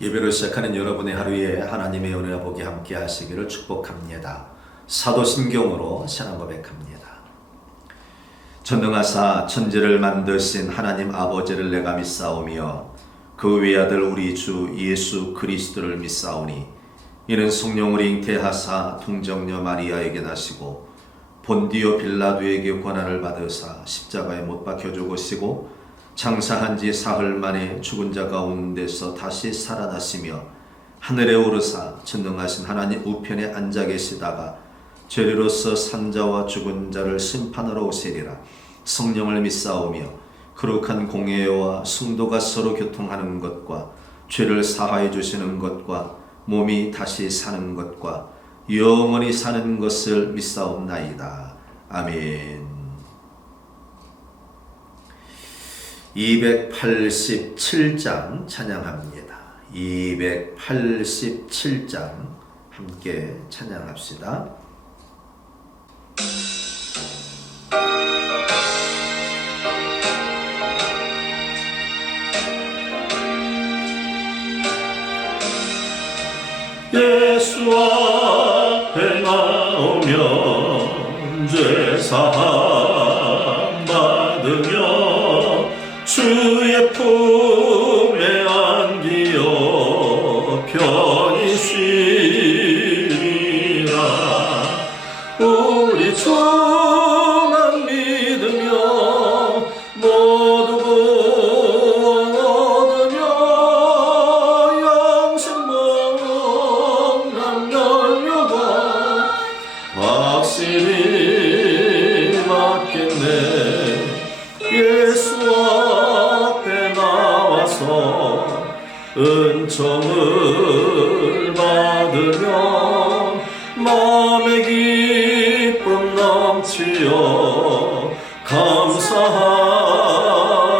예배를 시작하는 여러분의 하루에 하나님의 은혜와 복이 함께 하시기를 축복합니다. 사도신경으로 신앙 고백합니다. 전능하사 천지를 만드신 하나님 아버지를 내가 믿사오며 그 외아들 우리 주 예수 그리스도를 믿사오니 이는 성령을 잉태하사 동정녀 마리아에게 나시고 본디오 빌라도에게 고난을 받으사 십자가에 못 박혀 죽으시고 장사한 지 사흘 만에 죽은 자 가운데서 다시 살아나시며 하늘에 오르사 전능하신 하나님 우편에 앉아 계시다가 죄리로서 산 자와 죽은 자를 심판하러 오시리라. 성령을 믿사오며 거룩한 공예와 성도가 서로 교통하는 것과 죄를 사하여 주시는 것과 몸이 다시 사는 것과 영원히 사는 것을 믿사옵나이다. 아멘. 287장 찬양합니다. 287장 함께 찬양합시다. 예수 앞에 나오면 죄사함 받으며 주의 품에 안기어 편히 쉬리라. 우리 주만 믿으며 모두 구원 얻으며 영생목 남열려가 확실히 맞겠네. 예수 앞에 나와서 은총을 받으며 마음의 기쁨 넘치어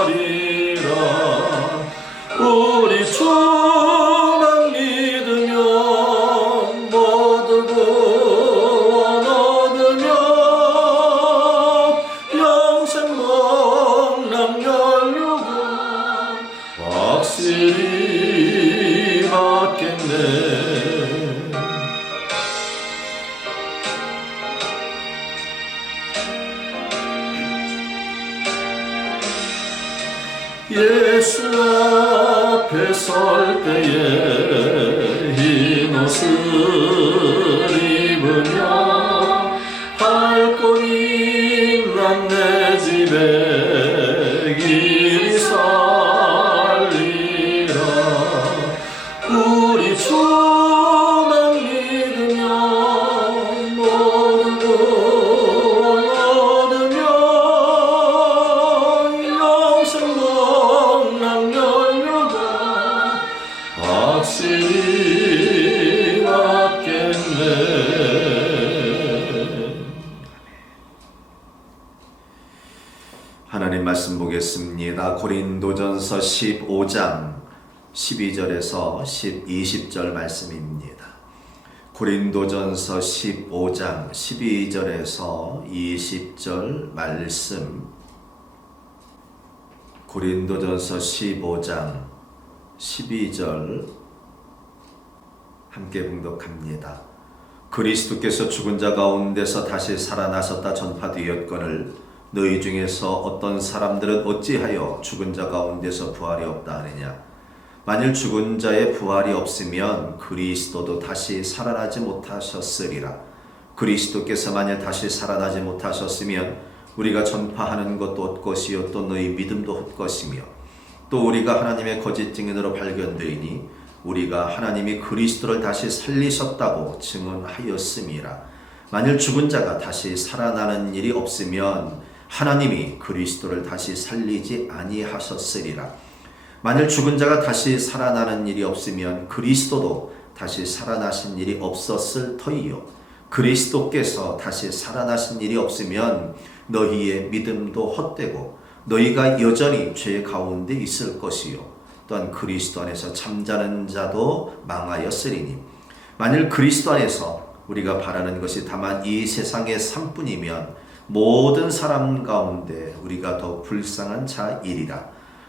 감사하리라. 우리 주만 믿으며 모두 구원 얻으며 영생목 남열려가 확실히 맞겠네. 예수 앞에 설 때에 흰 옷을 입으며 할거니 난 내 집에 길이 살리라. 우리 주만 믿으며 모두 구원 얻으며 영생목 남열려가 확실히 맞겠네. 하나님 말씀 보겠습니다. 고린도전서 15장 12절에서 20절 말씀입니다. 고린도전서 15장 12절에서 20절 말씀. 고린도전서 15장 12절 함께 봉독합니다. 그리스도께서 죽은 자 가운데서 다시 살아나셨다 전파되었거늘 너희 중에서 어떤 사람들은 어찌하여 죽은 자 가운데서 부활이 없다 하느냐. 만일 죽은 자의 부활이 없으면 그리스도도 다시 살아나지 못하셨으리라. 그리스도께서 만일 다시 살아나지 못하셨으면 우리가 전파하는 것도 헛것이요 또 너희 믿음도 헛것이며 또 우리가 하나님의 거짓 증인으로 발견되이니 우리가 하나님이 그리스도를 다시 살리셨다고 증언하였음이라. 만일 죽은 자가 다시 살아나는 일이 없으면 하나님이 그리스도를 다시 살리지 아니하셨으리라. 만일 죽은 자가 다시 살아나는 일이 없으면 그리스도도 다시 살아나신 일이 없었을 터이요 그리스도께서 다시 살아나신 일이 없으면 너희의 믿음도 헛되고 너희가 여전히 죄 가운데 있을 것이요 또한 그리스도 안에서 잠자는 자도 망하였으리니 만일 그리스도 안에서 우리가 바라는 것이 다만 이 세상의 삶뿐이면 모든 사람 가운데 우리가 더 불쌍한 자이리라.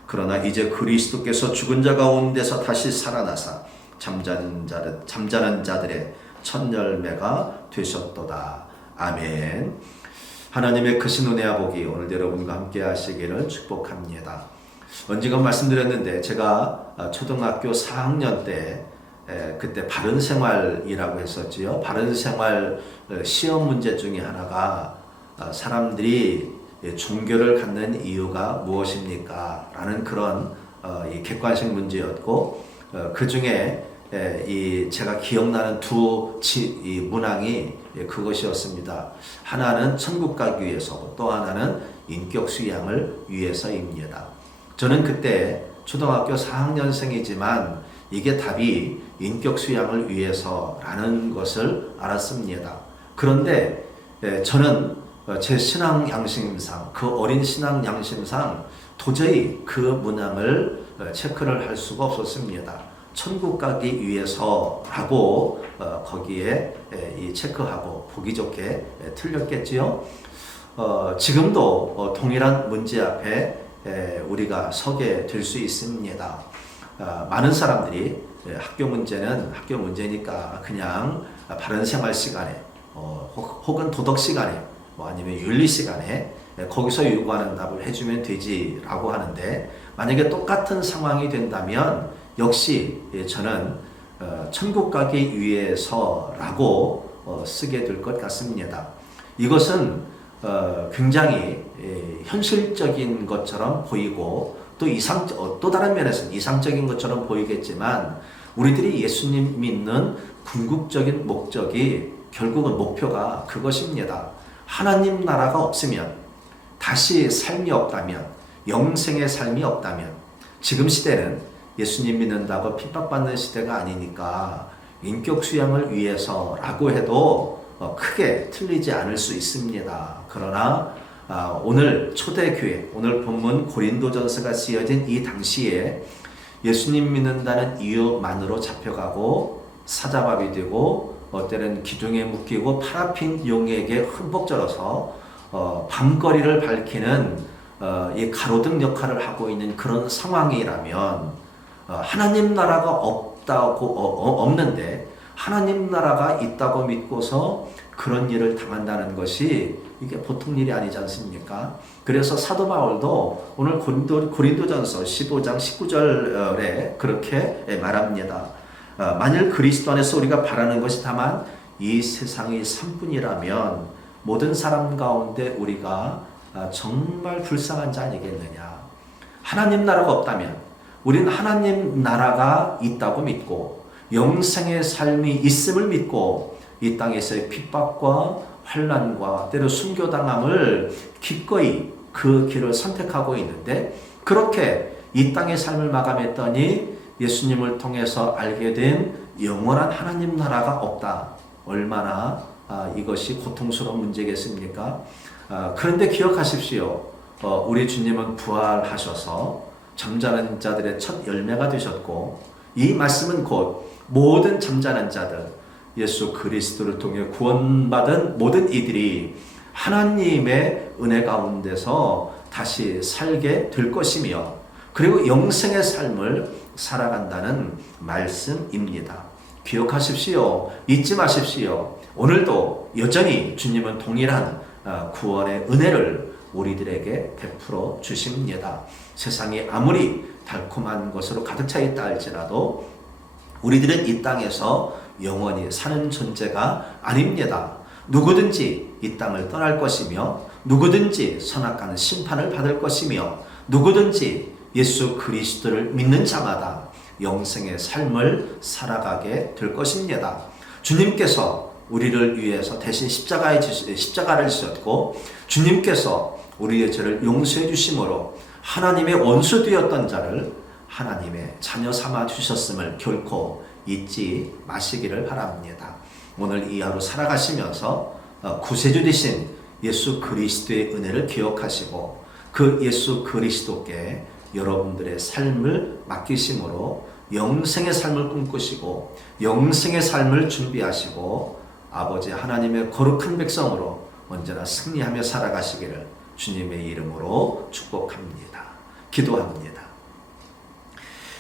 그러나 이제 그리스도께서 죽은 자 가운데서 다시 살아나사 잠자는 자들의 첫 열매가 되셨도다. 아멘. 하나님의 크신 은혜와 복이 오늘 여러분과 함께 하시기를 축복합니다. 언젠가 말씀드렸는데 제가 초등학교 4학년 때 그때 바른생활이라고 했었지요. 바른생활 시험 문제 중에 하나가 사람들이 종교를 갖는 이유가 무엇입니까? 라는 그런 이 객관식 문제였고 그 중에 제가 기억나는 두 문항이 그것이었습니다. 하나는 천국 가기 위해서, 또 하나는 인격 수양을 위해서입니다. 저는 그때 초등학교 4학년생이지만 이게 답이 인격 수양을 위해서라는 것을 알았습니다. 그런데 저는 제 신앙 양심상, 그 어린 신앙 양심상 도저히 그 문항을 체크를 할 수가 없었습니다. 천국 가기 위해서라고 거기에 체크하고 보기 좋게 틀렸겠지요. 지금도 동일한 문제 앞에 우리가 서게 될 수 있습니다. 많은 사람들이 학교 문제는 학교 문제니까 그냥 바른 생활 시간에 혹은 도덕 시간에 아니면 윤리 시간에 거기서 요구하는 답을 해주면 되지라고 하는데, 만약에 똑같은 상황이 된다면 역시 저는 천국 가기 위해서라고 쓰게 될 것 같습니다. 이것은 굉장히 현실적인 것처럼 보이고 또 다른 면에서는 이상적인 것처럼 보이겠지만, 우리들이 예수님 믿는 궁극적인 목적이 결국은 목표가 그것입니다. 하나님 나라가 없으면, 다시 삶이 없다면, 영생의 삶이 없다면, 지금 시대는 예수님 믿는다고 핍박받는 시대가 아니니까 인격 수양을 위해서라고 해도 크게 틀리지 않을 수 있습니다. 그러나 오늘 초대교회, 오늘 본문 고린도전서가 쓰여진 이 당시에 예수님 믿는다는 이유만으로 잡혀가고 사자밥이 되고 때는 기둥에 묶이고 파라핀 용에게 흠뻑 절어서 밤거리를 밝히는 이 가로등 역할을 하고 있는 그런 상황이라면, 하나님 나라가 없는데 하나님 나라가 있다고 믿고서 그런 일을 당한다는 것이 이게 보통 일이 아니지 않습니까? 그래서 사도 바울도 오늘 고린도전서 15장 19절에 그렇게 말합니다. 만일 그리스도 안에서 우리가 바라는 것이 다만 이 세상의 삶뿐이라면 모든 사람 가운데 우리가 정말 불쌍한 자 아니겠느냐. 하나님 나라가 없다면 우리는 하나님 나라가 있다고 믿고 영생의 삶이 있음을 믿고 이 땅에서의 핍박과 환난과 때로 순교당함을 기꺼이 그 길을 선택하고 있는데, 그렇게 이 땅의 삶을 마감했더니 예수님을 통해서 알게 된 영원한 하나님 나라가 없다. 얼마나 이것이 고통스러운 문제겠습니까? 그런데 기억하십시오. 우리 주님은 부활하셔서 잠자는 자들의 첫 열매가 되셨고, 이 말씀은 곧 모든 잠자는 자들, 예수 그리스도를 통해 구원받은 모든 이들이 하나님의 은혜 가운데서 다시 살게 될 것이며, 그리고 영생의 삶을 살아간다는 말씀입니다. 기억하십시오. 잊지 마십시오. 오늘도 여전히 주님은 동일한 구원의 은혜를 우리들에게 베풀어 주십니다. 세상이 아무리 달콤한 것으로 가득 차 있다 할지라도 우리들은 이 땅에서 영원히 사는 존재가 아닙니다. 누구든지 이 땅을 떠날 것이며, 누구든지 선악과는 심판을 받을 것이며, 누구든지 예수 그리스도를 믿는 자마다 영생의 삶을 살아가게 될 것입니다. 주님께서 우리를 위해서 대신 십자가를 지셨고, 주님께서 우리의 죄를 용서해 주심으로 하나님의 원수 되었던 자를 하나님의 자녀 삼아 주셨음을 결코 잊지 마시기를 바랍니다. 오늘 이 하루 살아가시면서 구세주 되신 예수 그리스도의 은혜를 기억하시고, 그 예수 그리스도께 여러분들의 삶을 맡기심으로 영생의 삶을 꿈꾸시고 영생의 삶을 준비하시고 아버지 하나님의 거룩한 백성으로 언제나 승리하며 살아가시기를 주님의 이름으로 축복합니다. 기도합니다.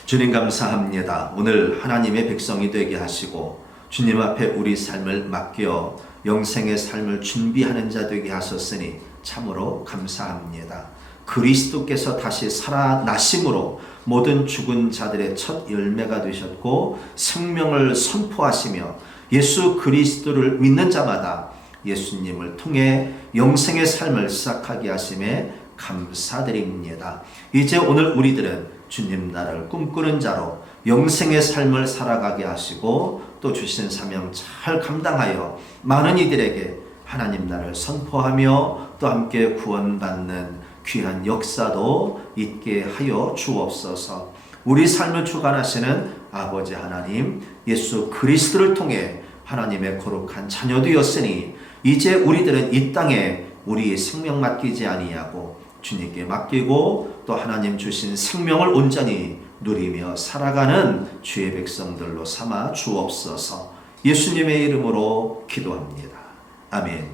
주님 감사합니다. 오늘 하나님의 백성이 되게 하시고 주님 앞에 우리 삶을 맡겨 영생의 삶을 준비하는 자 되게 하셨으니 참으로 감사합니다. 그리스도께서 다시 살아나심으로 모든 죽은 자들의 첫 열매가 되셨고 생명을 선포하시며 예수 그리스도를 믿는 자마다 예수님을 통해 영생의 삶을 시작하게 하심에 감사드립니다. 이제 오늘 우리들은 주님 나라를 꿈꾸는 자로 영생의 삶을 살아가게 하시고 또 주신 사명 잘 감당하여 많은 이들에게 하나님 나라를 선포하며 또 함께 구원받는 귀한 역사도 있게 하여 주옵소서. 우리 삶을 주관하시는 아버지 하나님 예수 그리스도를 통해 하나님의 거룩한 자녀 되었으니 이제 우리들은 이 땅에 우리의 생명 맡기지 아니하고 주님께 맡기고 또 하나님 주신 생명을 온전히 누리며 살아가는 주의 백성들로 삼아 주옵소서. 예수님의 이름으로 기도합니다. 아멘.